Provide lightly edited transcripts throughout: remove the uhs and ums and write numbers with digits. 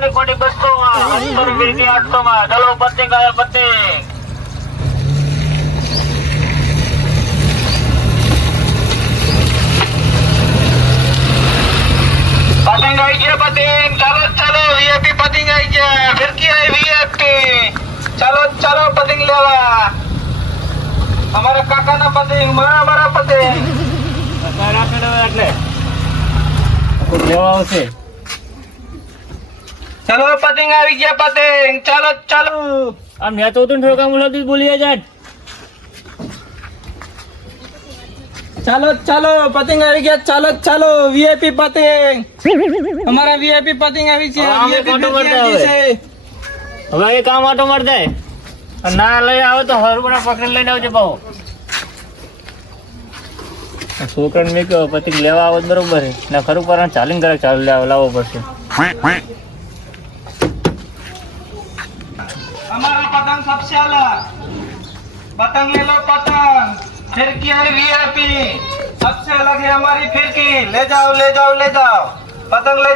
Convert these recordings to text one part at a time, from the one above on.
ની કોટી 200 રૂપિયા 800 માં ચલો પતંગ આવે પતંગ पतंग आई गया पतंग चलो चलो वीआईपी पतंग आई गया फिर की आई वीआईपी चलो चलो पतंग लेवा हमारा काका ना पतंग हमारा पतंग એટલે લેવા આવશે चलो पतंग આવી ગયા પતંગ चलो चलो આ મેં તો તું ઠોકા મુલાતી બોલી જા चलो चलो पतंग आ गया चलो चलो वीआईपी पतंग हमारा वीआईपी पतंग આવી છે હવે એ કામ આટો માર દે ના લઈ આવો તો હરબડા પકડી લઈને આવજો બાવો છોકરાને મેં કહ્યું પતંગ લેવા આવો બરોબર છે ના ખરું પર ચાલીને કરે ચાલ લાવવો પડશે हमारा पतंग सबसे अलग पतंग ले लो पतंग फिरकी है वीआईपी सबसे अलग है हमारी फिरकी ले जाओ पतंग ले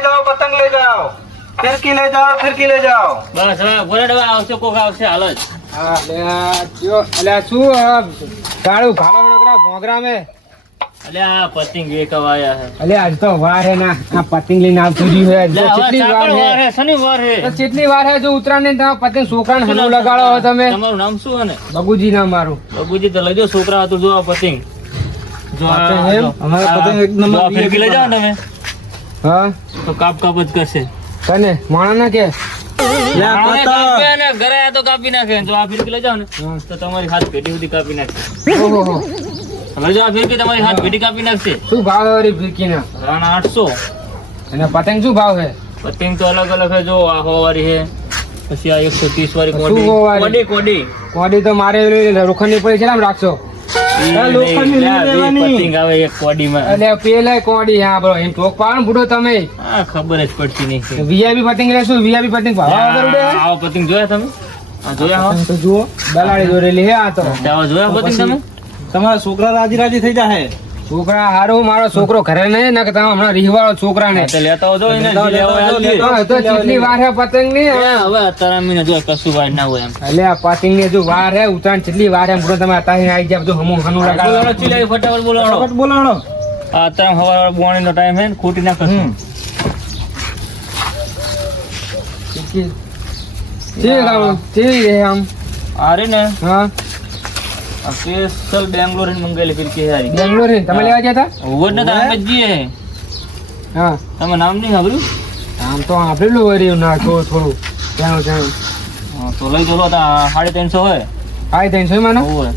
जाओ फिरकी ले जाओ बस હવે ગોરડવા આવશે કોક આવશે હાલ જ હા લે જો અલ્યા શું ગાળું ભાગો નકરા ભોગરા મે અલ્યા પતંગ એક આયા હે અલ્યા આજ તો વાર હે ના આ પતંગ લઈને આવતું જી હે કેટલી વાર હે શનિવાર હે તો કેટલી વાર હે જો ઉતરાને તા પતંગ છોકરાને હનો લગાડો હો તમે તમારું નામ શું હે ને બબુજી નામ મારું બબુજી તો લઈ જો છોકરા હતું જો આ પતંગ જો અમારા પતંગ એક નંબર ફેરકી લઈ જાવ તમે હા તો કાપ જ કરશે કને માણા ના કે લે પતંગ ને ઘરે આ તો કાપી નાખે જો આ ફેરકી લઈ જાવ ને તો તમારી હાથ પેટી સુધી કાપી નાખે ઓહો હવે જો આ ફિરકી તમારી હાથ પેટી કાપી નાખશે શું ભાવ હે ફિરકી ના 800 અને પતંગ શું ભાવ હે પતંગ તો અલગ અલગ હે જો આ 100 વાળી હે પછી આ 130 વાળી કોડી તો મારે લોખંડની પડી છે ને રાખશો લોખંડની લેવાની પતંગ આવે એક કોડી માં એટલે પેલા કોડી હા બરો એમ ટોક પાડો બુડો તમે આ ખબર જ પડતી નહીં વીઆઈપી પતંગ લેશું વીઆઈપી પતંગ ભાવ કરુડે આવો પતંગ જોયા તમે આ જોયા હો તો જુઓ દલાળી દોરેલી હે આ તો જોયા પતંગ તમે તમારા છોકરા રાજી થઈ જાય છોકરા હારો મારો છોકરો ઘરે નહીં ને તમે હમણાં રીહવાળો છોકરાને તો લેતા આવજો એને તો કેટલી વાર હે પતંગ ની હવે અત્યારે અમીને જો કશું વાર ના હોય એમ એટલે આ પતંગ ની જો વાર હે ઉતાણ કેટલી વાર હે બુડો તમે અત્યારે આવી જાય બધું હમું હનું લગાડો ચીલાઈ ફટાફટ બોલાણો આ અત્યારે હવાર બોણીનો ટાઈમ હે ને ખોટી ના કરશું ઠીક હે આમ આરે ને હા स्पेशल बेंगलोर में मंगेली फिरकी है बेंगलोर में તમે લેવા ગયા હતા ઓવર ને તમે જીએ હા તમે નામ નહીં સાંભળ્યું નામ તો સાંભળેલું વરી ના થોડું જાણો હા તો લઈ જોલો તા 350 હોય 350 માં ઓવર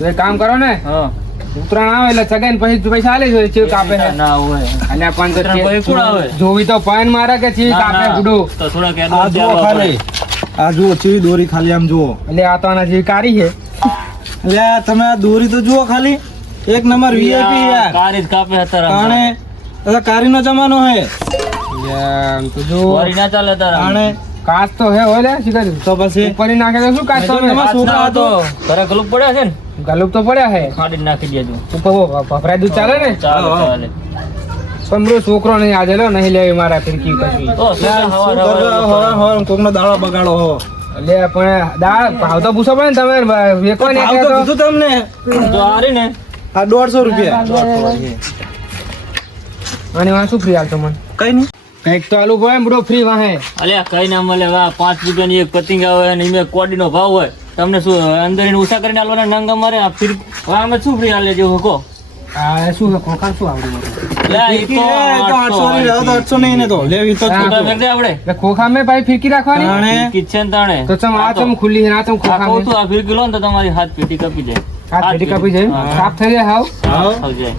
તો એક કામ કરો ને હા ઉતરાણ આવે એટલે સગાઈ પછી પૈસા આલે છે ચીક કાપે ના હોય અલ્યા 500 પછી કોણ આવે જોવી તો પાન મારે કે ચીક કાપે ગુડો તો થોડા કે ખાલી આ જુઓ ચીવી દોરી ખાલી આમ જુઓ એટલે આ તો આના જેવી કારી છે એટલે તમે આ દોરી તો જુઓ ખાલી એક નંબર વીઆઈપી યાર કારી જ કાપે હતા આણે તો કારીનો જમાનો હે યાર તો જો દોરી ના ચાલે તારા આણે કાચ તો હે ઓલે સીધા તો પછી ઉપર નાખે તો શું કાચ તો તમારા છોકરા હતો ઘરે ગલુપ પડ્યા છે ને ગલુપ તો પડ્યા હે ખાડી નાખી દેજો ઉપર ભફરાય દૂધ ચાલે ને ચાલે પમરો છોકરો નહીં આજે લો નહીં લેવી મારા ફિરકી પછી તો હવાર કોકનો દાડો બગાડો હો લે પણ દા ભાવ તો પૂછો પડે ને તમે વેકો ને કે તો કીધું તમને જો આરી ને આ 150 રૂપિયા અને વા શું ફ્રી આલતો મન કઈ નહીં કઈક તો આલુ પડે બડો ફ્રી વાહે અલ્યા કઈ ના મળે વા 5 રૂપિયાની એક પતંગ આવે અને મે કોડીનો ભાવ હોય તમને શું અંદર એને ઉષા કરીને આલવાના નંગ અમારે આ ફ્રી વા અમે શું ફ્રી આલે જો હકો આ શું કોકા શું આવડે લે ઈ તો 800 ની રહો તો 800 નહીં ને તો લેવી તો છોટા મેં દે આપણે લે ખોખા મે ભાઈ ફિરકી રાખવાની તાણે કિચન તાણે તો ચમ આ ચમ ખુલ્લી છે આ ચમ ખોખા મે તો આ ફિરકી લો ને તો તમારી હાથ પેટી કાપી જાય હાથ પેટી કાપી જાય સાફ થઈ જાય હાવ જાય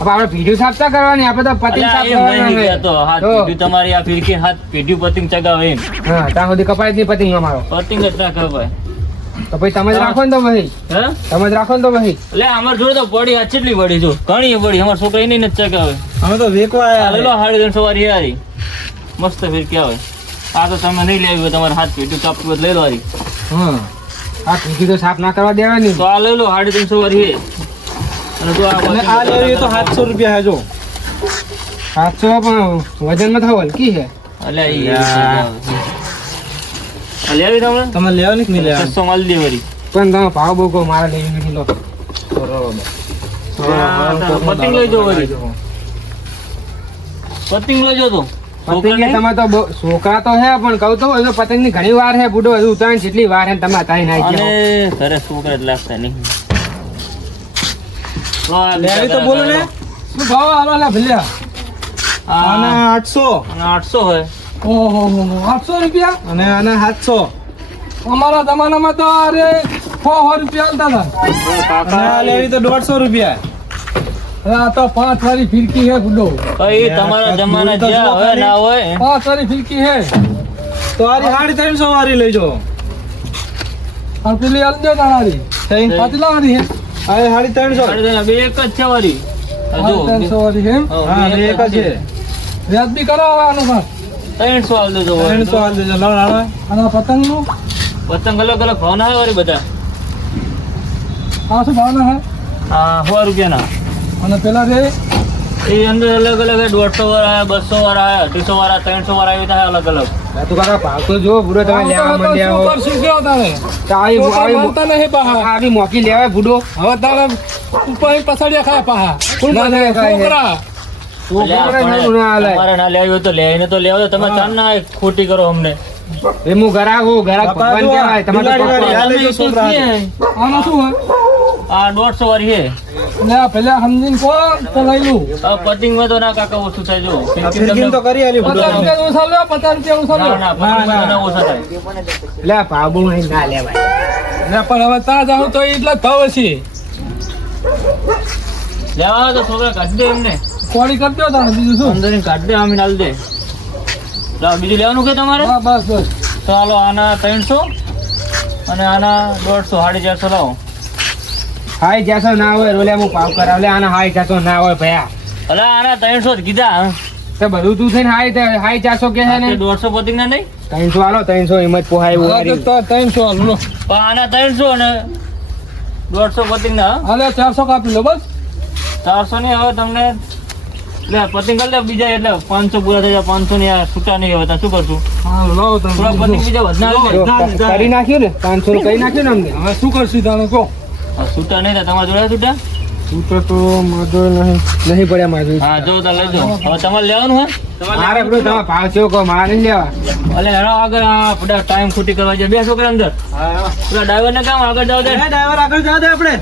अब આપણે વિડિયો સાફ તા કરવાની આપણે તો પતંગ સાફ કરવાની છે તો હાથ પેટી તમારી આ ફિરકી હાથ પેટી પતંગ ચગાવે હા ત્યાં સુધી કપાય જ નહીં પતંગ અમારો પતંગ જ ના કપાય તો ભાઈ તમે જ રાખો ને તો ભાઈ હે તમે જ રાખો ને તો ભાઈ એટલે અમાર જોડે તો પડી આ કેટલી પડી જો ઘણી પડી અમાર છોકરા એને જ ચગાવે અમે તો વેકવા આયા લે લો 350 વાળી યારી મસ્ત ફિરકી આવે આ તો તમે નહીં લેવી તમાર હાથ પેટી કાપવું લઈ લો આરી હા આ ફિરકી તો સાફ ના કરવા દેવાની તો આ લઈ લો 350 વાળી અને તો આ લેવી તો 700 રૂપિયા હે જો 700 પણ વજન માં થાવ હલકી છે અલ્યા ઈ અલ્યા તમે તમે લેવા નહીં કે નહીં લેવા 600 માલ દે વળી પણ તમે ભાવ બહુ કહો મારે લેવી નથી લો પતંગ લઈ જો વળી પતંગ લઈ જો તો પતંગ તમે તો છોકરા તો હે પણ કહું તો હજુ પતંગ ની ઘણી વાર હે બુડો હજુ ઉતારણ જેટલી વાર હે તમે તારી નાખી અને ઘરે છોકરા જ લાગતા નહીં લેવી તો બોલો ને શું ભાવ આલો લે ભલ્યા આના 800 800 હોય ઓહો 800 રૂપિયા અને આના 700 અમારા જમાનામાં તો અરે 400 રૂપિયા આલતા હતા અને આ લેવી તો 150 રૂપિયા આ તો 5 વાળી ફિરકી હે ગુડો એ તમારા જમાના જ્યાં હોય ના હોય 5 વાળી ફિરકી હે તો આરી 350 વાળી લઈ જો આ પેલી આલ દે તારી સહી પાતલા વાળી હે આ 350 બે એક જ છે વાળી હજુ 350 વાળી હે હા બે એક જ છે વ્યાજ બી કરો આનું સર 300 આલ દેજો 300 આલ દેજો લાવ લાવ અને પતંગ નું પતંગ અલગ અલગ ભાવ ના હોય વળી બધા આ શું ભાવ ના હે હા 100 રૂપિયાના અને પેલા રે એ અંદર અલગ અલગ 150 વાળા 200 વાળા 250 વાળા 300 વાળા એવી થાય અલગ અલગ તું કાકા ભાવ તો જો બુડો તમે લેવા માંડ્યા હો આવી મોટા નહીં પાહા આવી મોકી લેવાય બુડો હવે તારે ઉપર પછાડ્યા ખાય પાહા છોકરા તમારે ના લેવી હોય તો લઈને તો લેવા દો તમે ચાલ ના ખોટી કરો અમને એ હું ગરાક ભગવાન કહેવાય તમારે આમાં શું હોય આ 150 વાળી છે ના પેલા સમજીને કોણ તો લઈ લઉં પતિંગ માં તો ના કાકા ઓછું થાય જો ફિરકીન તો કરી આલી 50 રૂપિયા ઓછા લ્યો 50 રૂપિયા ઓછા લ્યો ના ના ઓછા થાય લે ભાબુ નહીં ના લેવાય ના પણ હવે તા જાવ તો એટલા થવ છે લેવા તો છોકરા કાઢી દે એમને કોળી કરજો તાણે બીજું શું અંદર કાઢી દે આમી નાલ દે લાવ બીજું લેવાનું કે તમારે હા બસ બસ ચાલો આના 300 અને આના 150 450 લાવો હાઈ જાસો ના હોય રોલે હું પાવ કરાવ લે આના હાઈ જાસો ના હોય ભયા અલા આના 300 જ કીધા તે બધું તું થઈને હાઈ જાસો કે છે ને 150 પતિંગ ના નહીં 300 આલો 300 હિંમત પોહાય એવું તો 300 આલો લો પણ આના 300 અને 150 પતિંગ ના હાલે 400 કાપી લો બસ 400 ની હવે તમને લે પતિંગ કરી લે બીજા એટલે 500 પૂરા થઈ જાય 500 ની આ છૂટા નહીં હવે શું કરશું હા લો તો થોડા પતિંગ બીજા વધના કરી નાખ્યું ને 500 નું કરી નાખ્યું ને અમને હવે શું કરશું તાણે કહો છૂટા નહીં થાય તમારા જોડે છૂટા છૂટા તો માજો નહીં પડ્યા માજો હા જો તો લઈ જાઓ હવે તમારે લેવાનું હોય મારે બધું તમે ભાવ છો કહો મારે નહીં લેવા અલે હેડો આગળ આ બધા ટાઈમ ખોટી કરવા જાય બે છોકરા અંદર પેલા ડ્રાઈવર ને કામ આગળ જાવ દે ડ્રાઈવર આગળ જાવ દે આપણે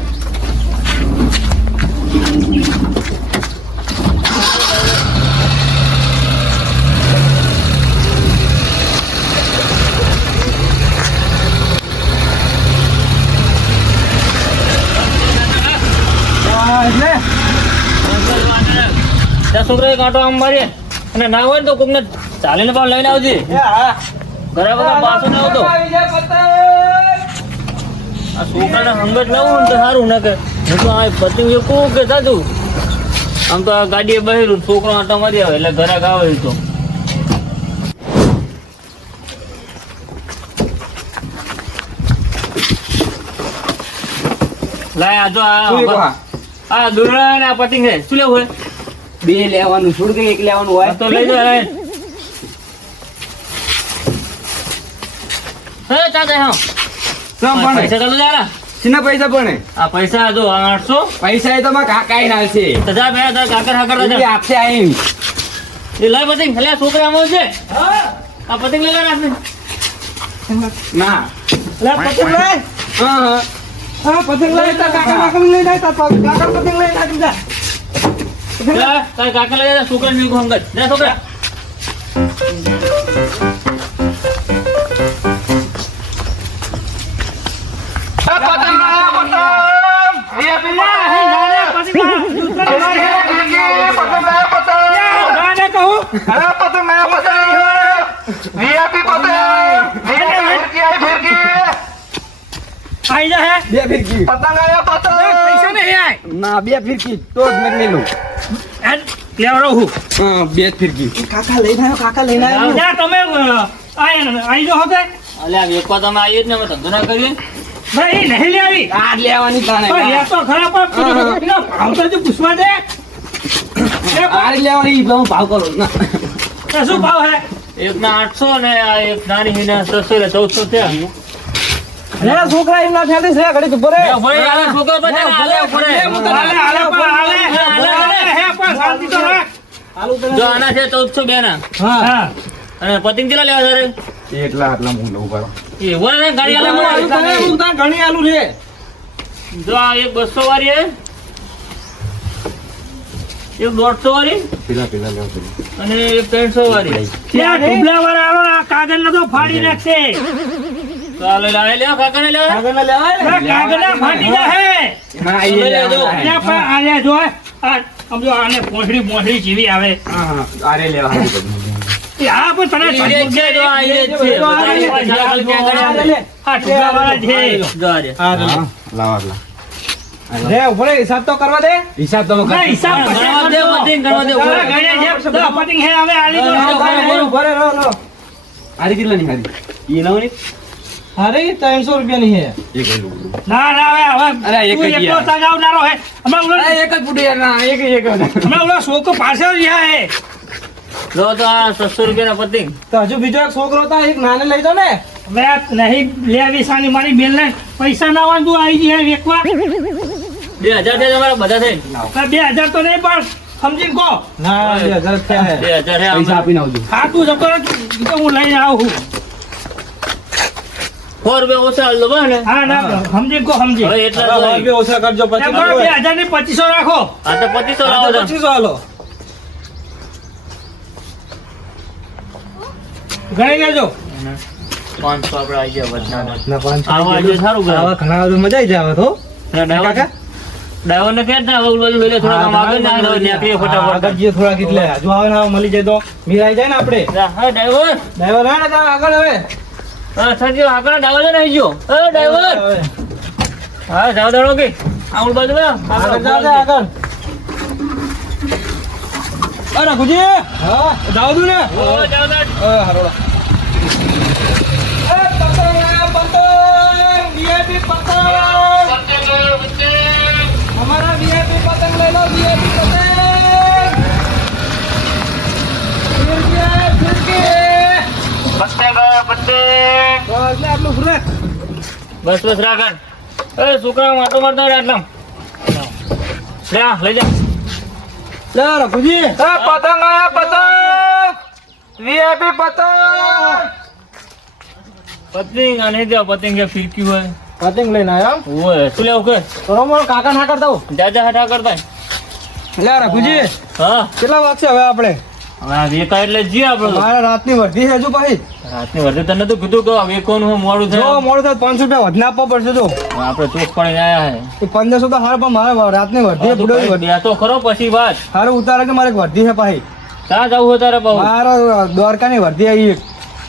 એટલે ત્યાં છોકરા કાંટો આમ મારીએ અને ના હોય ને તો કોકને ચાલીને પણ લઈને આવજે ઘરે બધા પાછો ના આવતો આ છોકરાને હંગત ના હોય ને તો સારું ના કે હું તો આ પતિંગ કહું કે સાચું આમ તો આ ગાડીએ બહેરું છોકરો આંટા મારી આવે એટલે ઘરે આવે તો લાય આ જો આ દુર્ણા ને આ પતિંગ છે શું લેવું હોય બે લેવાનું છોડ કે એક લેવાનું હોય તો લઈ જાઓ હે ચાચા હા પૈસા ચાલુ જારા સીના પૈસા પણ આ પૈસા જો 800 પૈસા એ તો માં કાકા ના છે તો જા બે તાર કાકર હાકર એ આપશે આઈ એ લઈ પતિંગ ભલે છોકરા આમ છે આ પતિંગ લઈ લે આપને ના લે પતંગ લઈ હા હા હા પતંગ લઈ તા કાકા કાકા લઈ જાય તા કાકા પતંગ લઈ નાખી જા તાર કાકા લઈ જા છોકરા ની હંગત જા છોકરા પતંગ આઈ જા હે બે ફિરકી પતંગ આયા પતંગ પૈસા નહીં આય ના બે ફિરકી તો જ મેં લઈ લઉં લેવડો હું હા બે ફિરકી કાકા લઈ આવ્યો કાકા લઈને આવ્યો જા તમે આઈ જો હોતે અલ્યા વેકવા તમે આઈ જ ને અમે ધંધો ના કરીએ ભાઈ નહીં લે આવી આ લેવાની તાણે એ તો ખરાબ પણ આવતો જ પૂછવા દે આ લેવાની ભાવ ભાવ કરો ના શું ભાવ હે એક ના 800 ને આ એક નાની હીના 600 એટલે 1400 થયા. લે છોકરા એમ ના થયાથી છે ઘડી ઉભો રે. એ ભાઈ આ છોકરો બધાને હાલે ઉપર. જો આના છે 1402 ના. હા અને પતંગ કેટલા લેવા તારે? એ વરે ગાડી આલે મને. ઘણી આલુ છે. જો આ એક 200 વાળી હે, એક 150 વાળી અને એક 300 વાળી. ત્યાં ઢોબલા વાળા આવો આ કાગળ નો તો ફાડી નાખશે. ચાલો લે લે કાકાને લે. કાગળ ના લેવાય ને કાગળ ના ફાટી જાહે. તમે લેજો. ત્યાં પણ આને જો આ સમજો આને પોંછડી જેવી આવે. એ આ પણ તને ઈ રે છે જો આ ઈ રે છે. આ ઢોબલા વાળા છે. જો આ રે. રે ઉભો રે હિસાબ તો કરવા દે. હિસાબ ગણવા દે પતંગ ગણવા દે. પતિંગ હે હવે આલી તો ઉભો રે રો અરે 300 રૂપિયા ની હે. ના ના હવે તું એકલો સજાવનારો હે. હમણાં ઓલો છોકરો પાછળ રહ્યા હે. જો તો આ 600 રૂપિયાના પતંગ. તો હજુ બીજો એક છોકરો હતો એક નાને લઈ જાઓ ને. હવે નહીં લેવી સાની મારી બેન ને પૈસા ના વાંધું આવી જાય વેકવા. 2000 છે તમારા બધા થઈ. 2000 તો નહીં પણ સમજી કહો. ના 2000 થયા હે. 2000 હે પૈસા હા તું જતો રહે, તો હું લઈને આવું. 4 રૂપિયા ઓછા હાલ દો બસ ને. હા ના સમજી કહો સમજી. હવે એટલા જ હોય. ઓછા કરજો 2000 ની 2500 રાખો. આ તો 2500 લાવો છો. 2500 હાલો ગણી લેજો. 500 આપણે આવી ગયા બધાના. ના 500 આવા આજે સારું કરે. આવા ઘણા બધું મજા આવી જાય તો. કાકા ડ્રાઈવર ને કહે ને હવે બાજુ લઈ લે થોડા કામ આગળ ને આગળ નીકળીએ ફટાફટ. આગળ જઈએ થોડા કેટલે હજુ આવે ને મળી જાય તો મીરાઈ જાય ને આપણે. હા ડ્રાઈવર. ડ્રાઈવર હા ને તારા આગળ હવે. હા સર આગળ ડ્રાઈવર ને આવી ગયો. એ ડ્રાઈવર. હા જાવ દાડો કે આગળ બાજુ આગળ જાવ દે આગળ. અરે ગુજી હા જાવ દઉં ને. ઓ જાવ દાડ. હરોડા એ પતંગ વીઆઈપી પતંગ અમારા વીઆઈપી પતંગ લઈ લો વીઆઈપી પતંગ. બસ લે આટલું ફરે. બસ બસ રાખણ. એ છોકરા માટો મારતા હોય આટલા. લે આ, લઈ જા. લે રઘુજી પતંગ આયા પતંગ વીઆઈપી પતંગ. પતંગ આને દે પતંગ કે ફિરકી હોય. પતંગ લઈને આયા ઓય શું લેવું કે? બરોબર કાકા ના કરતા હું. જાજા હટા કરતા. લે રઘુજી હા કેટલા વાગશે હવે આપણે? હવે આ વેકા એટલે જી આપણે તો. મારા રાતની વર્ધી છે હજુ પછી. રાતની વર્તે તને તો કીધું કે વેકોનું મોડું જો થાય. મોડું થાય 500 રૂપિયા વધના આપવા પડશે તો. આપણે ચોક પડીને આયા હે. એ 1500 તો હાર પણ મારે રાતની વર્ધી તું બુડો કઈ બે તો ખરો પછી વાત. હારું ઉતારે કે મારે એક વર્ધી છે પાછી. ક્યાં જવું હોય તારે બહુ? મારા દ્વારકાની વર્ધી આવી એક.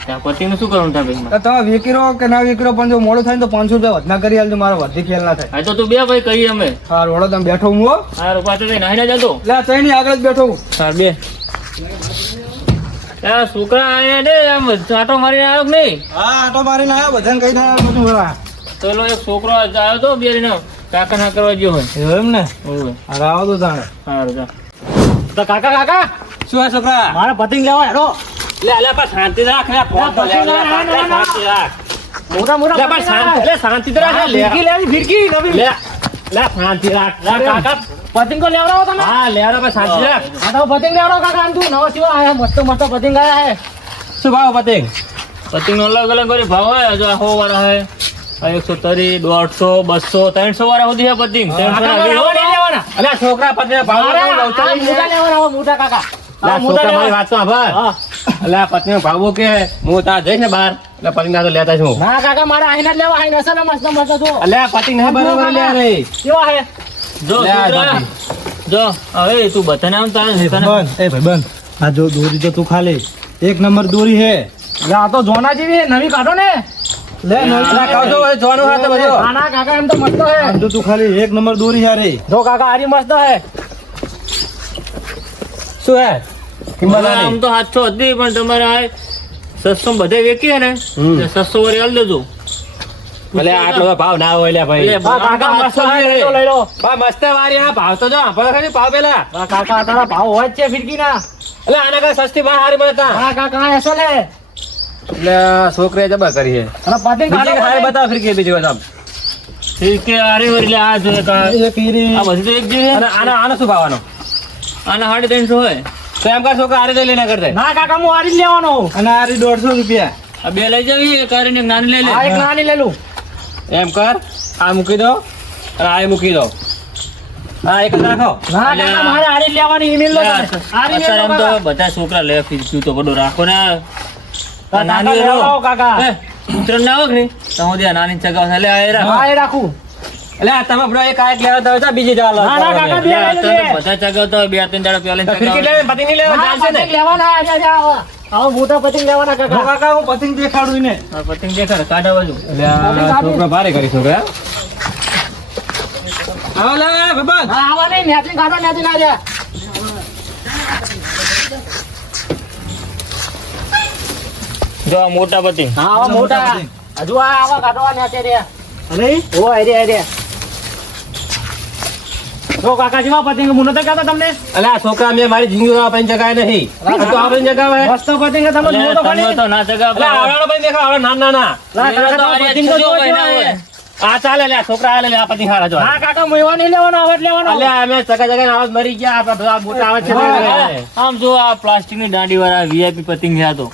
ત્યાં પતિનું શું કરવું તારે ભાઈ? તો તમે વેકીરો કે ના વેકીરો પણ જો મોડું થાય ને તો 500 રૂપિયા વધના કરી આલજો મારો વર્ધી ખેલ ના થાય. આ તો તું બે ભાઈ કહીએ અમે. હારું વડો તમે બેઠો હું હો. હારું પાછળ જઈને નાહી ના જતો. લે ચઈની આગળ જ બેઠો હું. હાર બે. આ છોકરા આયા ને આમ ચાટો મારીને આવ્યો કે નહીં? હા આટો મારીને આવ્યો બધાને કહી દે બધું બરાબર. પેલો એક છોકરો આવ્યો તો બે કાકા ના કરવા ગયો હોય. એવું એમ ને ઓય. હવે આવો તો જાણે. હારું જા. તો કાકા શું આ છોકરા મારે પતંગ લેવા હેરો. લે લે પણ શાંતિ રાખ લે ફોન તો લે લે શાંતિ રાખ. મોટા લે પણ શાંતિ લે શાંતિ તો રાખ લે. ફિરકી નવી લે લે શાંતિ રાખ. લે કાકા પતંગ તો લેવડાવો તમે. હા લે રે પણ શાંતિ રાખ. આ તો પતંગ લેવડાવો કાકા આમ તું નવા સિવા આયા મસ્ત મસ્ત પતંગ આયા હે. શું ભાવ પતંગ? પતંગ અલગ અલગ કરી ભાવ હોય જો 100 વાળા હોય 130 150 200 300 વાળા સુધી છે પતંગ. 300 ના લેવાના. અલે છોકરા પતંગ ભાવ મોટા લેવાના મોટા કાકા. છોકરા મારી વાત તો આભાર. અલે પતંગ ભાવો કે હું ત્યાં જઈશ ને બહાર એટલે પતંગ તો લેતા છું. ના કાકા મારે આઈને જ લેવા આઈને અસલ મસ્ત મસ્ત છો. અલે પતંગ નહીં બરાબર લે રે. કેવા હે? જો છોકરા જો હવે તું બતાને આમ તારે તને બંધ એ ભાઈ બંધ. આ જો દોરી તો તું ખાલી એક નંબર દોરી હે. આ તો જોના જેવી હે નવી કાઢો ને. લે નવી કાઢો હવે જોવાનું હાથે બધો. ના ના કાકા એમ તો મસ્ત હે. આમ તો તું ખાલી એક નંબર દોરી હે રે. જો કાકા આરી મસ્ત હે. શું હે? આમ તો 700 હતી પણ તમારે આ 600 બધે વેચી હે ને 600 વાળી આલ દેજો. ભલે આટલો તો ભાવ ના હોય લ્યા ભાઈ. એટલે કાકા મસ્ત લઈ લો, લઈ લો. બા મસ્ત વારી આ ભાવ તો જો આપણે ખાલી ભાવ પેલા. કાકા તારા ભાવ હોય જ છે ફિરકીના. એટલે આને કઈ સસ્તી બા હારી મળે તા. કાકા એસો લે. એટલે છોકરીએ જબર કરી છે. અને પતંગ બીજી કઈ હારી બતાવો ફિરકી બીજી બધા. ફિરકી અરે એટલે આ જોઈએ એક હીરી. આ બધું તો એક જેવી અને આનો શું ભાવવાનો? આના 350 હોય. તો એમ કર છોકરા હારી લઈને કરતે. ના કાકા હું આરી જ લેવાનો. અને આરી 150 રૂપિયા. આ બે લઈ જાવી એક આરીને એક નાની લઈ લે. આ એક નાની લઈ લઉં. એમ કર આ મૂકી દો અને આ મૂકી દો. હા એક જ રાખો. ના કાકા મારે આરી જ લેવાની ઈમેલ લો તમે. આરી અત્યારે લેજો એમ તો કાકા. બધા છોકરા લે ફિરકી તો બધું રાખો ને આ કાકા નાની લેવા આવો કાકા. ઉતરણ ના આવે ને તો હું ત્યાં નાની ચગાવ લે આ રાખ. હા એ રાખું. એટલે આ તમે બરો એક આ એક લેવા તો બીજી જવા લો. ના, ના, કાકા, બે આ લઈ તો લેજે. બધા ચગાવતા હોય 2-3 દાડા પેલા ફિરકી લે પતિ નહીં લેવા હા, ચાલશે ને. પતંગ લેવાના આવો મોટા પતંગ લેવાના કાકા. કાકા હું પતંગ દેખાડું ને. પતંગ દેખાડે કાઢા બાજુ. એટલે આ છોકરો ભારે કરી છોકરા. આવો લે બાબા. હા આવા નહીં નેટિંગ કાઢો નેટિંગ ના જા. જો આ મોટા પતંગ હા આવા મોટા. હજુ આવા કાઢવા નેટે રે. અરે ઓ અરે જો કાકા જેવા પતંગ હું નતો કહેતો તમને. એટલે આ છોકરા મેં મારી જિંદગીમાં આપણી જગાય નહીં. આ તો આપણી જગાવે. મસ્ત પતંગ તમે એટલે જુઓ તો તમે ખરી. તો ના ચગાવ એટલે આવડાનો ભાઈ દેખા આવડા નાના નાના. ના, કાકા, તમે પતંગ તો જુઓ કેવા છે. આ ચાલે લે આ છોકરા હાલે લે આ પતિ હારા જો. હા કાકા મેવા નહીં લેવાનો હવે જ લેવાનો. એટલે અમે ચકા ચકા આવાજ મરી ગયા આ બધા મોટા આવે છે. આમ જો આ પ્લાસ્ટિક ની દાંડી વાળા વીઆઈપી પતંગ છે આ તો.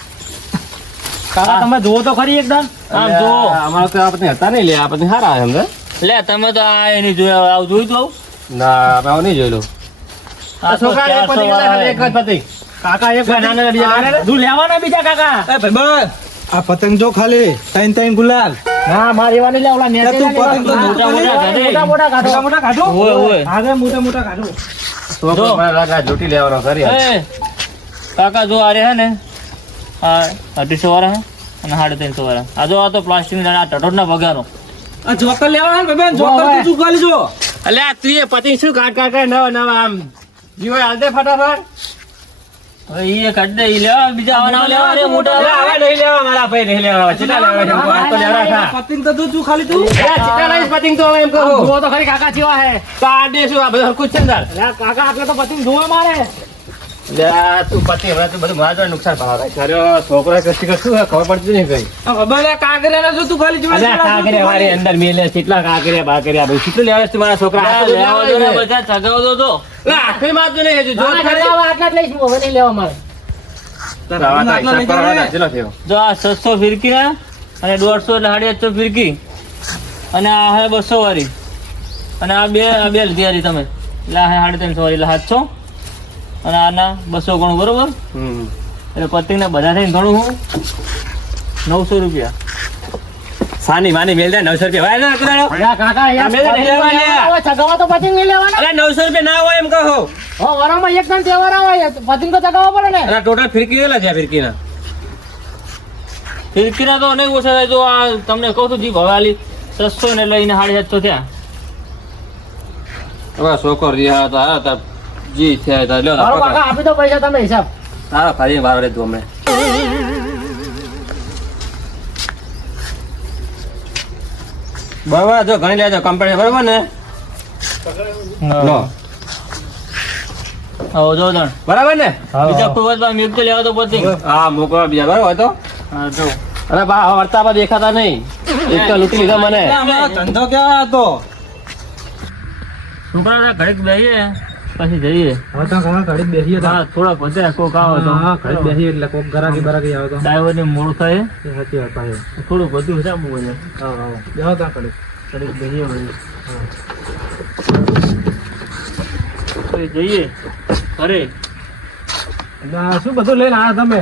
કાકા તમે જુઓ તો ખરી એકદમ. આમ જો અમારા તો આ પતિ હતા નહીં લે આ પતિ હારા આવે એમ. લે તમે તો આ એની જોયા આવું જોયું તો આવું? ના અમે આવું નહીં જોયેલું. આ તો છોકરા એક 400 પતિ વાળા એક જ પતિ. કાકા એક ના, ના, બીજા ના, ના. હજુ લેવાના બીજા કાકા. એ ભાઈ આ પતંગ જો ખાલી ત્રણ ગુલાલ. ના મારે એવા નહીં લેવાના નેટે તું પતંગ તો મોટા મોટા કાઢે. મોટા મોટા કાઢો. મોટા કાઢો. હોય હોય આગળ મોટા મોટા કાઢો. છોકરો મને લાગે આ લૂંટી લેવાનો ખરી. એ કાકા જો આ રે હે ને આ 250 વાળા હે અને 350 વાળા. આ જો આ તો પ્લાસ્ટિક ની દાંડા ટટોટ ના પગારો. આ જોકર લેવાના ને ભાઈ જોકર તું ચૂકવાલી જો. એટલે આ તું એ પતિ શું કાઢ કાઢ કરે નવા નવા આમ જીવો હાલ દે ફટાફટ. હવે ઈ કાઢ દે ઈ લેવા બીજા આવા લેવા રે મોટા. એટલે હવે નહીં લેવા મારા ભાઈ નહીં લેવા. ચેટલા લેવા છે? આ તો લેવા થા. પતંગ તો તું ખાલી તું. એટલે ચેટલા લઈશ પતિંગ તો હવે એમ કહું. જુઓ તો ખરી કાકા જેવા હે. કાઢે શું આ બધું હરખું જ છે ને તાર? અલ્યા કાકા આટલે તો પતંગ જોવા મારે. એટલે આ તું પતિ હમણાં તું બધું મારા જોડે નુકસાન પાડવા તારો છોકરો કશી કશું ખબર પડતી નહીં કઈ. આ ખબર હે કાગરિયાના જો તું ખાલી જોવા. અલ્યા કાંકરિયા વાળી અંદર મેલે કેટલા કાંકરિયા બાકરિયા ભાઈ કેટલું લેવા છે મારા છોકરા? આ તો લેવા દો ને લેવા બધા ચગાવ દો તો. એટલે આખરી માં તો નહીં હજુ જો ના, ખરી. કાકા, હવે આટલા જ લઈશ હું, હવે નહીં લેવા મારે. આવા તો હિસાબ કરવાના ચેટલો થયો? જો આ 600 ફિરકી ના અને 150 એટલે 850 ફિરકી અને આ હે 200 વાળી અને આ બે લીધી હારી તમે એટલે આ હે 350 વાળી એટલે 700 અને આના 200 ગણું બરોબર. હમ. એટલે પતંગ ના બધા થઈને ગણું હું 900 રૂપિયા. સાની માની મેલ દે 900 રૂપિયા વાય ના કરાયો. અલ્યા કાકા, અહીંયા અમે તો નહીં લેવા લ્યા. હવે ચગાવવા તો પતંગ નહીં લેવાના. અરે 900 રૂપિયા ના હોય એમ કહો. હો, વરામાં એક દમ તહેવાર આવે પતંગ તો ચગાવવા પડે ને. અરે ટોટલ ફિરકી કેટલા છે ફિરકીના? ફિરકીના તો નહીં ઓછા થાય તો આ તમને કહું છું જી ભવાલી 600 ને લઈને 750 થયા. હવે છોકરો રહ્યા તો હા તા જી થયા તા લ્યો હાલો કાકા, આપી દો પૈસા તમે હિસાબ. હા ફરી વાર રે તું હમણે. બરાબર જો ઘણી લેજો કંપની બરાબર ને લો આવો જો દણ બરાબર ને બીજા કોઈ વાત મેં તો લેવા તો પતંગ. હા મોકલો બીજા બરાબર તો હા જો અરે બા વર્તા બા દેખાતા નહીં એક તો લૂંટી લીધો મને. આમાં ધંધો કેવા હતો. છોકરા ઘડીક બેસીએ પછી જઈએ. હવે તો ઘણા ઘડી બેસીએ તો. હા થોડા પતે કોક આવે તો હા ઘડી બેસીએ એટલે કોક ગરાકી બરાકી આવે તો. ડ્રાઈવર ને મોડ થાય એ સાચી વાત ભાઈ. થોડું બધું હિસાબ હોય. હા હા બેહો તા ઘડી. ઘડીક બેસીએ પછી જઈએ ઘરે. એટલે આ શું બધું લઈને આવ્યા તમે?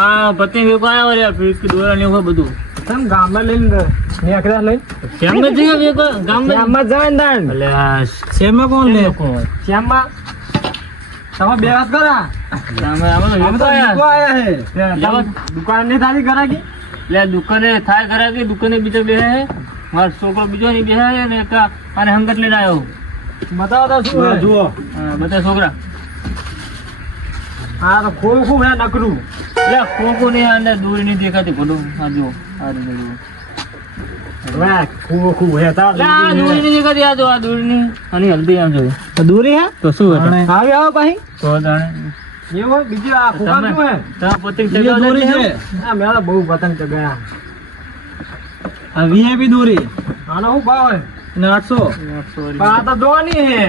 આ પતંગ વેકો આવ્યો રે ફિરકી દોરા ને એવું બધું. તમે ગામમાં લઈને નીકળ્યા લઈને? શ્યામ જઈએ વેકો ગામમાં. શ્યામમાં જ જવાય ને તાણ. એટલે આ શ્યામમાં કોણ લે? કોણ હોય? શ્યામમાં તમે બે વાત કરા. આમાં અમે તો વેકો આયા. વિકવા આયા હે. લેવા. દુકાન ની તારી ગરાકી? એટલે દુકાને થાય ખરા કે દુકાને બીજો બે હે મારો છોકરો બીજો નહીં બે હે ને એક આને હંગત લઈને આવ્યો. બતાવો તો શું હે? જુઓ. બધા છોકરા આ તો ખોખું હે નકરું. એટલે ખોખો ની અંદર દૂરી નહીં દેખાતી ભલું. આ જુઓ આ રીતે જુઓ. વાહ ખૂબ ખૂબ હે તા લે આ દોરીની જગ્યા દે, આ જો આ દોરીની અને હલ્દી આમ જોઈ દૂરી હે તો શું હતું? આવી આવો પાહી તો જાણે એવું હોય બીજું આ ખોખા શું હે તમે પતંગ બીજી ચગાવતા દોરી નહીં છે આ મેલા બહુ પતંગ ચગાયા આ વીઆઈપી દોરી આનો શું ભાવ હે ને 800 Sorry. પણ આ તો જોવાની હે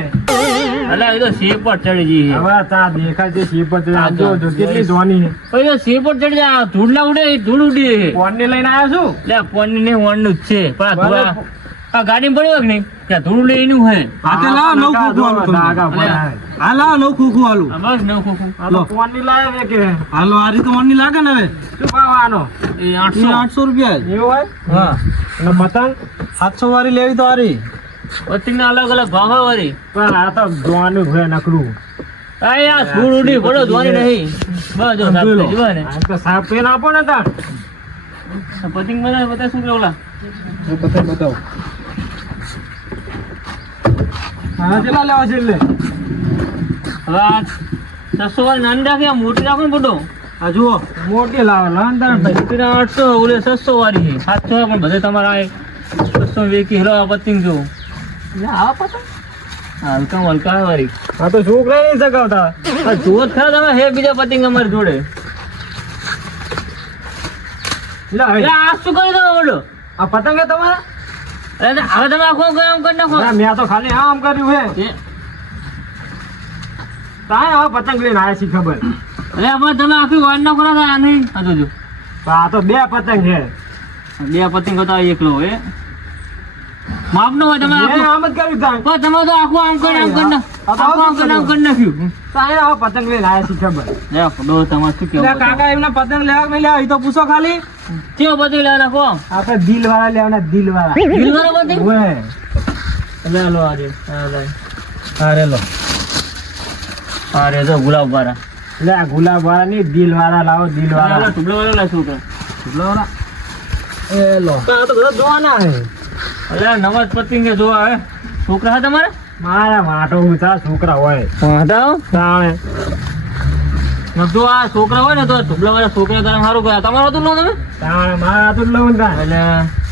અલા એ તો શેપ પર ચડી ગઈ છે. હવે તા દેખાય છે શીપ જ આ જો જો કેટલી જોવાની હે પછી તો શેપ પર ચડી જાય, આ ધૂળ ના ઉડે, એ ધૂળ ઉડી છે. ફોન ને લઈને આવ્યો છું લે ફોનની નહીં, વોનનું જ છે. પણ આ ધૂળ બરાબર. આ ગાડીમાં પડ્યો કે નહીં, ત્યાં ધૂળ ઉડે એનું છે. આ તો લાવ નવ ખોખું આલું તમને હા લાવ નવ ખોખું આલું આ બસ નવ ખોખું. આ તો ફોન ની લાવે કે હાલો આ રીતે ફોન ની લાગે ને હવે શું ભાવ આનો એ 800. 800 રૂપિયા એવું હોય હા અને પતંગ 700 વાળી લેવી તો હારી પતંગના અલગ અલગ ભાવ હોય વળી. પણ આ તો જોવાનું છે નકરું આ યાર ધૂળ ઉડી પડો જોવાની નહીં. બસ જો સાફ થઈ ગયું ને. આ તો સાફ પેન આપો ને તાર આ પતંગ બધા શું કે ઓલા પતંગ બતાવો હા કેટલા લેવા છે એટલે હવે આ 600 વાળી નાની રાખી, આ મોટી રાખો ને બધો. આ જુઓ મોટી લાવો લાંદા મોટી 800, ઓલે 600 વાળી છે. 700 પણ બધે તમારા આ 600 વેકી હેલો આ પતંગ જો. આ પતંગ હલકા હલકા વાળી. આ તો છોકરા નહીં સગાવતા આ જુઓ જ ખરા તમે, હે બીજા પતંગ અમારી જોડે. લા એટલે આ શું કરી દો બોલો? આ પતંગ હે તમારા અરે હવે તમે આખો ગરમ કરી નાખો. ના, મેં તો ખાલી આમ કર્યું હે એ, તાય આ પતંગ લઈને આયા છી ખબર અરે અમારે તમે આખી વાર નાખો ના આ નહીં. આ તો જો પણ આ તો બે પતંગ છે બે પતંગ હતા, એકલો હે માપ નો હોય. તમે મેં આખું આમ જ કર્યું તાય પણ તમે તો આખું આમ કરી આમ કરી નાખ- આખું આમ કરી આમ કરી નાખ્યું. તાય આ પતંગ લઈને આયા છી ખબર લે ફડો તમારે શું એટલે કેવું? કાકા એમને પતંગ લેવા કે નહીં લેવા એ તો પૂછો ખાલી કેવો પતંગ લેવા નાખો? આપણે દિલ વાળા લેવાના દિલ વાળા દિલવાળા પતંગ? ઓએ લે લો આજે આ લે. અરે લો આ રે જો ગુલાબ વાળા. લે આ ગુલાબ વાળા નહીં દિલ વાળા લાવો દિલ વાળા ટુબલો વાળા લે શું કરે? એ લો આ તો બધા જોવાના હે અરે નવા જ પતંગ છે જોવા હે. છોકરા હે તમારે? મારા માટો ઊંચા છોકરા હોય હટાવો. તાણે જો આ છોકરા હોય ને તો ટુબલા વાળા છોકરા તારે સારું કરે. તમારું હતું લો તમે? તાણે મારા તો લઉં તા એટલે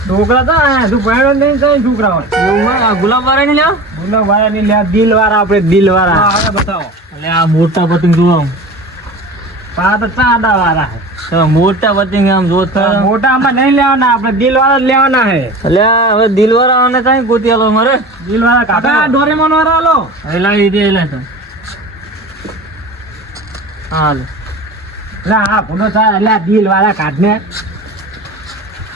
છોકરા તો હે તું ભણ્યો નહીં તઈ છોકરા હોય એવું હોય? આ ગુલાબ વાળા નહીં લેવા? ગુલાબ વાળા ની લે દિલ વાળા આપણે દિલ વાળા હા બતાવો એટલે આ મોટા પતંગ જોવા આ તો ચાંદા વાળા હે તમે મોટા પતંગ આમ જોત ખરા. મોટા આમાં નહીં લેવાના આપણે દિલ વાળા જ લેવાના હે એટલે આ હવે દિલવાળા અને કઈ ગોતી આલો મારે. દિલ વાળા કાકા ડોરેમોન વાળા લો એલા એ દે એલા તો હાલ. લે હા ભૂલો ચા એટલે આ દિલ વાળા કાઢ ને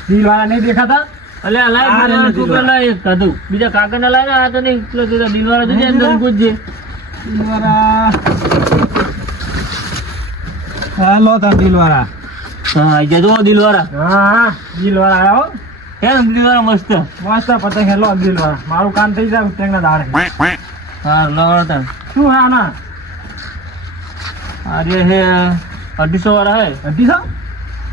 દિલ વાળા નહીં દેખાતા એટલે આ લાય આ દિલવાળા નથી છોકરા લાય એક કાઢું. બીજા કાકાને લાય ને આ તો નહીં પેલો જોતા દિલવાળા જોજે અંદર પૂછજે. દિલ વાળા હા લો તા દિલ વાળા હા આઈ જા જો દિલવાળા. હા દિલ વાળા આવ્યો કેમ દિલવાળા મસ્ત. મસ્ત પતંગ હેલો દિલ વાળા મારું કામ થઈ જાય ઉતેંગના દાડે હા લવાળા તા શું હે આના આ જે હે 250 વાળા હે. 250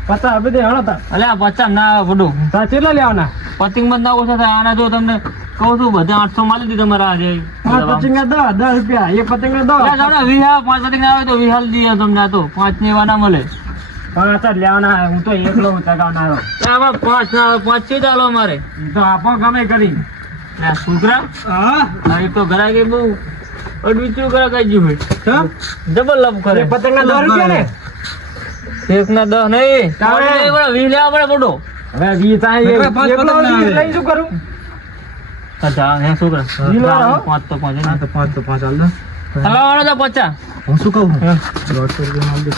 પચાસ હવે દે હળો તા એટલે આ 50 ના આવે બધું. તા કેટલા લેવાના પતંગ માં ના ઓછા થાય. આના જો તમને કહું છું બધા 800 માં લીધી તમારા આજે. પાંચ પતંગ ના 10 રૂપિયા એક પતંગ ના 10 દાદા વિહા 5 પતંગ આવે તો વિહાલ દઈએ તમને. આ તો 5 ની એવા ના મળે. પાંચ જ લેવાના હે હું તો એકલો હું ચગાવનારો આમાં 5 ના 5 છે ચાલો અમારે. તો આપો ગમે કરી આ છોકરા હા આ એક તો ઘરા કે બહુ અડવિચું ઘરા કઈ ગયું હોય. ડબલ લપ કરે. એ પતંગ ના 10 રૂપિયા ને એક ના 10 નહીં. તારે. 20 લેવા પડે બધો. હવે 20 થાય નકરા પાંચ એકલો પતંગ ના આવે. લઈ શું કરું અચ્છા હે છોકરા દિલવાળા હો. 5 તો 5 હા તો 5 તો 5 હાલ દે હલાવાળો તો 50. હું શું કહું 150 રૂપિયા હાલ દે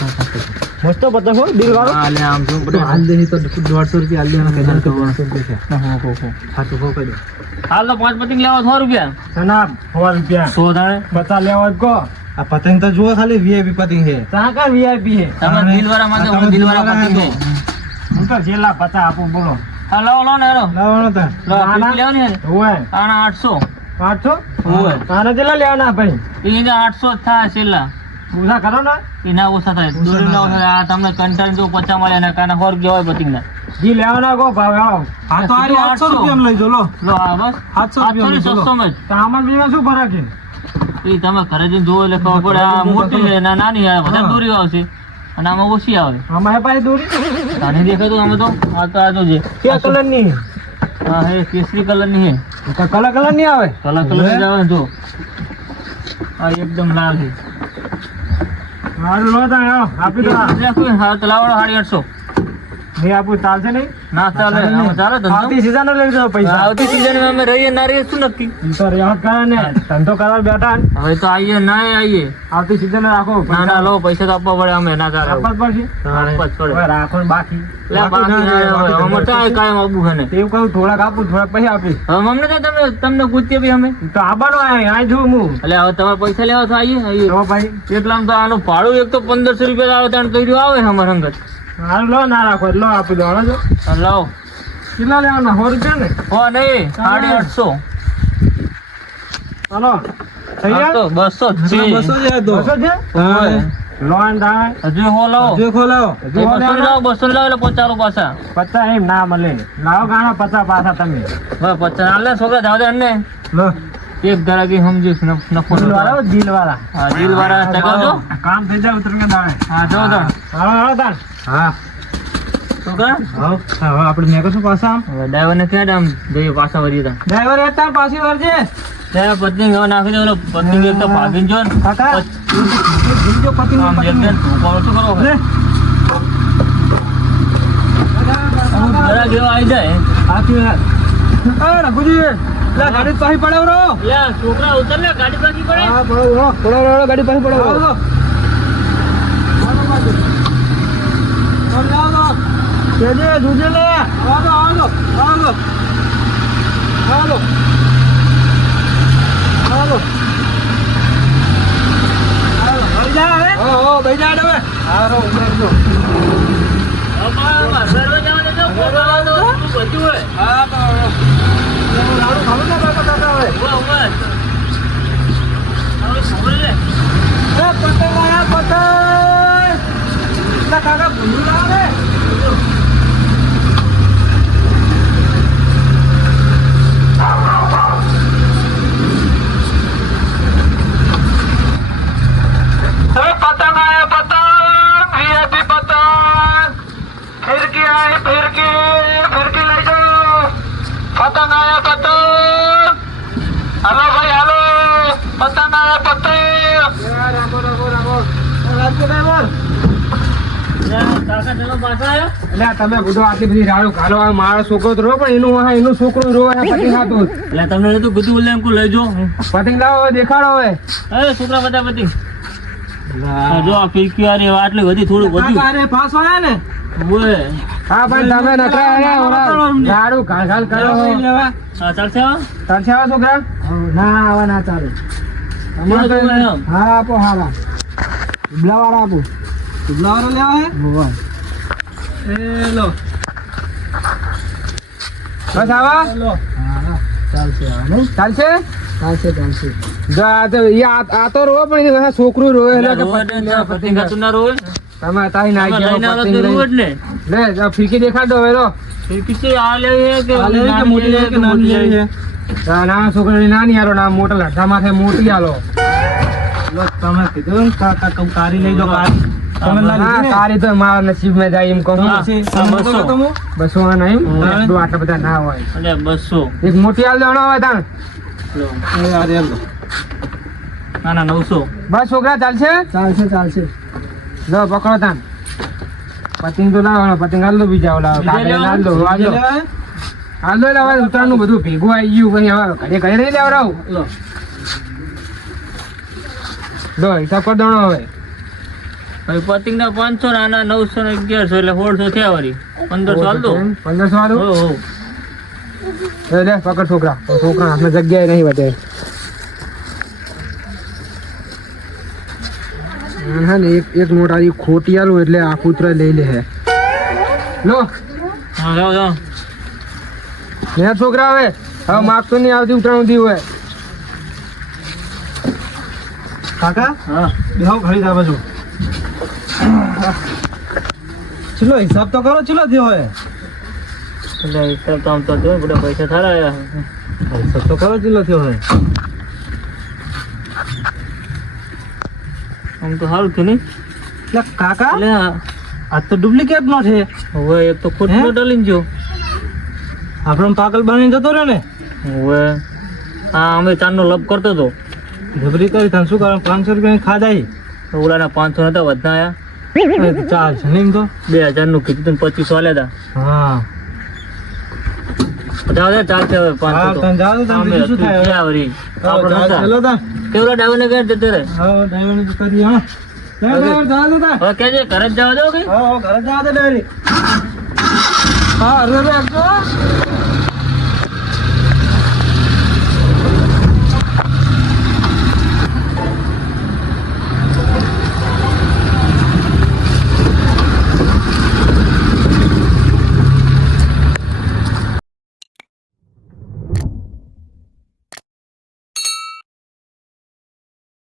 મસ્ત પતંગ હો દિલ વાળો હા લે આમ જો હાલ દે તો 150 રૂપિયા હાલ દે અને કદાચ 150 રૂપિયા છે હો સાચું કહો કહી દો હાલ તો 5 પતંગ લેવા 100 રૂપિયા. જનાબ 100 રૂપિયા 100 થાણે. બતા લેવા જ કહો આ પતંગ તો જુઓ ખાલી વીઆઈપી પતંગ છે તા કા વીઆઈપી છે તમે દિલવાળા માં તો દિલવાળા પતંગ છે. હું તો જેલા પતા આપું બોલો હા લાવો ને હેરો લાવવાનો તા લો પીસ લેવાની હે ઓય આના 800 500 ઓય આના જેલા લેવાના ભાઈ એને 800 જ થાય છેલ્લા. પૂછા કરો ને એના ઓછા થાય. દોરી ના ઓછા થાય. આ તમને કંટાળી જો 50 મળે ને કાના 100 રૂપિયા હોય પતંગ ના. જી લેવાના કહો ભાવ આવો આ તો આ 800 રૂપિયામાં લઈ જો લો લો આ બસ 700 800 ની 600 માં જ. તો આમાં બીમાં શું ફરક છે એ તમે ઘરે જઈને જોવો એટલે ખબર પડે. આ મોટી છે ના નાની આવે વધારે દોરી આવશે અને આમાં ઓછી આવે. આમાં હે પાછી દોરી આને દેખાય તો અમે તો આ તો આ તો જે કયા કલર ની હા હે કેસરી કલર ની હે કલર કલર નહીં આવે કલર કલર જ આવે જો આ એકદમ લાલ છે મારું લો તાણ આવો આપી દો હા તો લાવડો 850 નહીં આપું ચાલશે નહીં ના ચાલે આમાં ચાલે ધંધો આવતી સીઝન લઈ જાઓ પૈસા આવતી સીઝન માં અમે રહીએ ના રહીએ શું નક્કી ઈ તો રહેવા કરે ને ધંધો કરવા બેઠા ને. હવે તો આવીએ ના આવીએ આવતી સીઝન રાખો ના ના લો પૈસા તો આપવા પડે અમે ના ચાલે આપવા જ પડશે આપવા જ પડે હવે રાખો ને બાકી લે બાકી ના આવે અમે તો આ કાયમ આબુ છે ને એવું કહું થોડાક આપું થોડાક પછી આપીશ હવે અમને તો તમને પૂછીએ બી અમે તો આવવાનો આ જોઉં હું એટલે હવે તમારે પૈસા લેવા તો આવીએ તો ભાઈ એટલામાં તો આનું ભાડું એક તો 1500 રૂપિયા આવે ત્યાં કર્યું આવે અમારે સંગત હારું લો ના રાખો લો આપી દો હાલો જો લાવો કેટલા લેવાના 100 રૂપિયા ને હો નહીં 850 હાલો થઈ હા ગયા તો 200 જ છે 200 છે હા. લો આન થાય હજુ હો લાવો હજુ ખોલાવો હજુ 200 લાવો 200 લાવો એટલે 50 પાછા 50 એમ ના મળે લાવો ગાણો 50 પાછા તમે હવે 50 હાલે છોકરા જાવ દે ને લો એક ધરાકી સમજીશ નફો દિલ વાળા દિલ વાળા હા દિલ વાળા ચગાવજો કામ થઈ જાય ઉતરને દાણે હા જો તો હાલો હાલો તાણ હા છોકરા હવે આપણે મેં કશું પાછા આમ હવે ડ્રાઈવર ને ક્યાં આમ જઈએ પાછા વળીએ તા ડ્રાઈવર હતા પાછી વાર છે ત્યાં પત્ની હવે નાખી દે ઓલો પત્ની એક તો ભાગીને જો ને કાકા બીજો પતિ આમ જેમ તેમ તું કરો શું કરો લે અમુક ઘરા જેવા આવી જાય આથી આ રઘુજી લે ગાડી પાછી પડાવ રો લે છોકરા ઉતર લે ગાડી પાછી પડે હા પડાવ ગાડી પાછી પડાવ કેજે દૂજે લે આવો આવો આવો આવો આવો ભાઈ જા હવે ઓ ભાઈ જા હવે હારો ઉમેરજો અમાર ઘરે જવા દેજો ફોટો તો બધું હોય હા તો લાડુ ખાવું ને કાકા હવે ઉભા ઉભા હવે ખબર લે એ પતંગ આયા પતંગ કાકા ભૂલી ના આવે पतंग आया पतंग वीआईपी पतंग फिरकी आई फिरकी ले जाओ पतंग आया पतंग हेलो भाई हेलो पतंग आया पतंग રાખો રાજકો ડ્રાઈવર કાકા ચલો પાછા આવ્યો એટલે તમે બધો આટલી બધી રાડો ઘાલો આ મારો છોકરો તો રો પણ એનું છોકરો રોવે પતંગ ખાતું એટલે તમને તો બધું બોલે એમ લઈ જો પતંગ લાવો હવે દેખાડો હવે અરે છોકરા બધા પતિ જો આ ફિરકી વાળી આટલી બધી થોડું વધ્યું અરે પાસ આયા ને ઓય હા પણ તમે નકરા રાડો ઘાલ કરો હા ચાલશે હવે? ચાલશે આવા છોકરા ના આવા ના ચાલે તમારે તો એમ. હા આપો હારા ઉબલા વાળા આપો ઉબલા વાળા લેવા હે એ લો બસ આવા ચાલશે ચાલશે ચાલશે ચાલશે જો આ તો રોવે પણ એ છોકરું રોવે એટલે કે રોવે ને ત્યાં પતંગ ખાતું ના રોવે. તમે તારી નાઈ તમે લઈને ગયા આવો તો રોવે જ ને. લે જા ફીકી દેખાડ દો હવે તો ફિરકી છે, આ લેવી છે કે મોટી લેવી કે નાની લેવી છે નાના છોકરાની નાની આલો ના મોટા લઠ્ઠા માથે મોટી આલો તમે કીધું કારી લઈ જાઓ કારી તો મારા નસીબ માં જાય એમ કહું હા, 200. 200 નહીં આટલા બધા ના હોય એટલે 200 એક મોટી આલ દેવાનો હોય તાણ લો. ના ના 900 બસ છોકરા ચાલશે ચાલશે ચાલશે લો પકડો તાન પતંગ તો લાવવાનો પતંગ હાલ દો બીજા ઓલા કાકા હાલ દો હાલ દો હાલ દો એટલે હવે ઉત્તરાયણનું બધું ભેગું આવી ગયું પછી હવે ઘરે ઘરે નહીં લેવડાવું લો. લો હિસાબ કરી દેવાનો હવે હવે પતંગ ના 500 ના ના 900 ને 1100 એટલે 1600 થયા વળી 1500 હાલ દો 1500 આલું હો હો લે પકડ છોકરા તો છોકરા હાથમાં જગ્યાએ નહીં વધે હા ને એક નોટ આવી ખોટી આલું એટલે આ કૂતરો લઈ લે હે લો હા જાઓ જાઓ ને છોકરા હવે માગતો નહીં આવતી ઉતરાણું દી હોય કાકા હા બેહો ઘડી દા બાજુ ચલો હિસાબ તો કરો ચલો થયો હોય એટલે હિસાબ તો આમ તો જો બધા પૈસા સારા આવ્યા હિસાબ તો કરો ચલો થયો હોય આમ તો સારું થયું નહીં એટલે કાકા એટલે આ તો ડુપ્લિકેટ નોટ છે હવે એક તો ખોટી હે? નોટ લઈને જો આપણો પાગલ બની જતો રહ્યો ને હવે હા અમે ચાંદનો લપ કરતો હતો જબરી કરી તને શું કરવા 500 રૂપિયા ખાધા ઓલાના 500 નતા વધના આયા ચાલશે નહીં તો 2000 નું કીધું 2500 આલ્યા હા હતા જાવ દે ચાલશે હવે 500 હા તો તને જાવ તો તને બીજું શું થાય હવે? ક્યાં વળી આપણે નતા ચલો તા કેવડા ડ્રાઈવર ને કહે જતો રહે હા ડ્રાઈવર ને કરી હા ડ્રાઈવર જાવ તો તા હવે કેજે ઘરે જ જવા દો કઈ હા ઘરે જાવ તો ડ્રાઈવર હા અરે આપજો